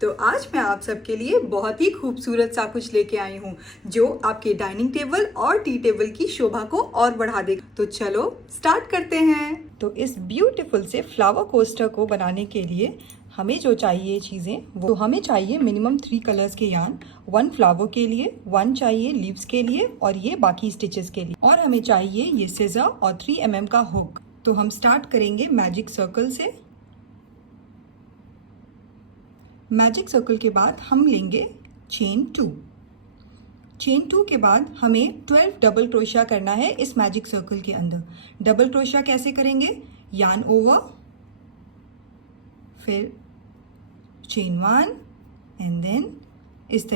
तो आज मैं आप सबके लिए बहुत ही खूबसूरत सा कुछ लेके आई हूँ जो आपके डाइनिंग टेबल और टी टेबल की शोभा को और बढ़ा देगा। तो चलो स्टार्ट करते हैं। तो इस ब्यूटीफुल से फ्लावर कोस्टर को बनाने के लिए हमें जो चाहिए चीज़ें वो हमें चाहिए मिनिमम 3 कलर्स के यार्न, 1 फ्लावर के लिए, 1 चाहिए लीव्स के लिए और ये बाकी स्टिचेस के लिए, और हमें चाहिए ये सीजर और 3 mm का हुक। तो हम स्टार्ट करेंगे मैजिक सर्कल से। मैजिक सर्कल के बाद हम लेंगे चेन 2। चेन 2 के बाद हमें 12 डबल क्रोशिया करना है इस मैजिक सर्कल के अंदर। डबल क्रोशिया कैसे करेंगे? यार्न ओवर, फिर चेन 1 एंड देन इस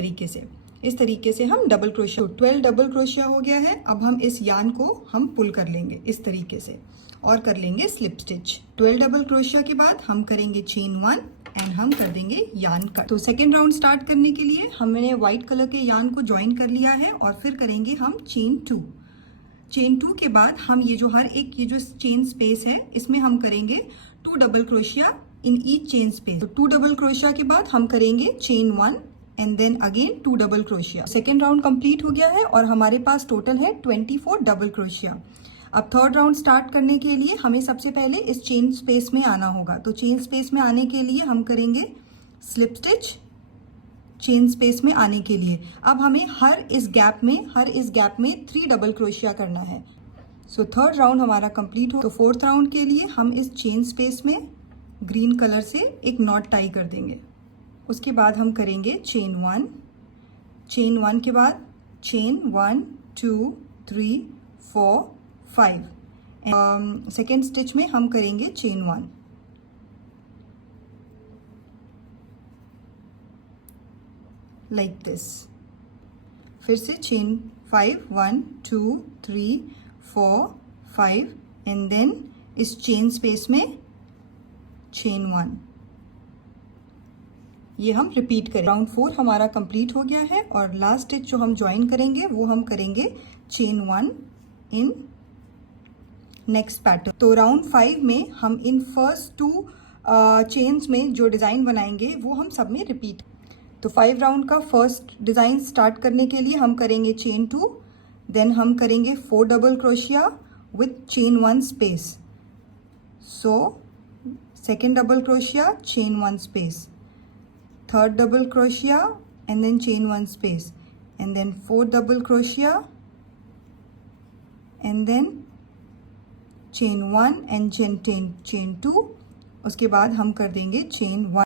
तरीके से हम डबल क्रोशिया। 12 डबल क्रोशिया हो गया है। अब हम इस यार्न को हम पुल कर लेंगे इस तरीके से और कर लेंगे स्लिप स्टिच। 12 डबल क्रोशिया के बाद हम करेंगे चेन 1 एंड हम कर देंगे यार्न कट। तो सेकेंड राउंड स्टार्ट करने के लिए हमने व्हाइट कलर के यार्न को ज्वाइन कर लिया है और फिर करेंगे हम चेन 2। चेन 2 के बाद हम ये जो चेन स्पेस है इसमें हम करेंगे 2 double crochet in each chain space. तो 2 डबल क्रोशिया के बाद हम करेंगे chain 1 and then again 2 double crochet. Second round complete हो गया है और हमारे पास टोटल है 24 डबल क्रोशिया। अब थर्ड राउंड स्टार्ट करने के लिए हमें सबसे पहले इस चेन स्पेस में आना होगा। तो चेन स्पेस में आने के लिए हम करेंगे स्लिप स्टिच चेन स्पेस में आने के लिए। अब हमें हर इस गैप में 3 डबल क्रोशिया करना है। सो थर्ड राउंड हमारा कंप्लीट हो। तो फोर्थ राउंड के लिए हम इस चेन स्पेस में ग्रीन कलर से एक नॉट टाई कर देंगे। उसके बाद हम करेंगे चेन 1 के बाद चेन 1 2 3 4 5। सेकेंड स्टिच में हम करेंगे चेन 1, लाइक दिस। फिर से चेन 5 1 2 3 4 5 एंड देन इस चेन स्पेस में चेन 1। ये हम रिपीट करें। राउंड 4 हमारा कंप्लीट हो गया है और लास्ट स्टिच जो हम ज्वाइन करेंगे वो हम करेंगे चेन 1 इन नेक्स्ट पैटर्न। तो राउंड 5 में हम इन फर्स्ट 2 चेन्स में जो डिज़ाइन बनाएंगे वो हम सब में रिपीट। तो 5 राउंड का फर्स्ट डिज़ाइन स्टार्ट करने के लिए हम करेंगे चेन 2, देन हम करेंगे 4 double crochet with chain 1 space. So second double crochet, chain 1 space, third double crochet and then chain 1 space and then 4 double crochet and then chain 1 and chain 2। उसके बाद हम कर देंगे चेन 1।